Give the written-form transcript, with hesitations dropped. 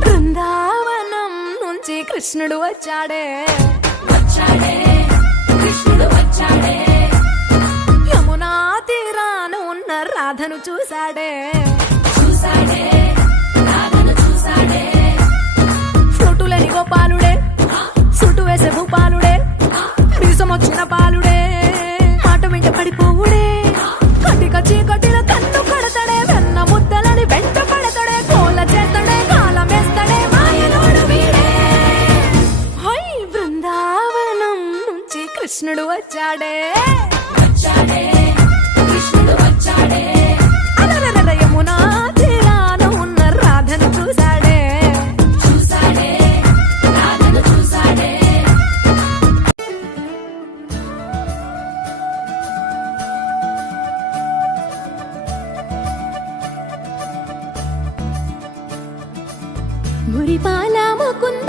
బృందావనం నుంచి కృష్ణుడు వచ్చాడే కృష్ణుడు వచ్చాడే, యమునా తీరాన ఉన్న రాధను చూశాడే రాధను చూశాడే, ఫ్లూటులేని గోపాలుడే సుటు వేసే భూపాలుడే మీసమొచ్చిన పాలుడే మాట వెంట పడిపోవుడే కటిక చీకటిలో కన్ను కడతాడే వెన్న ముద్దలని వెంట పడతాడే కోల చేస్తాడే కాలం వేస్తాడే మాయలోడు వీడే హై బృందావనం నుంచి కృష్ణుడు వచ్చాడే కృష్ణుడు వచ్చాడే, అలరల యమునా తీరాన ఉన్న రాధను చూశాడే రాధను చూశాడే. మురిపాల ముకుంద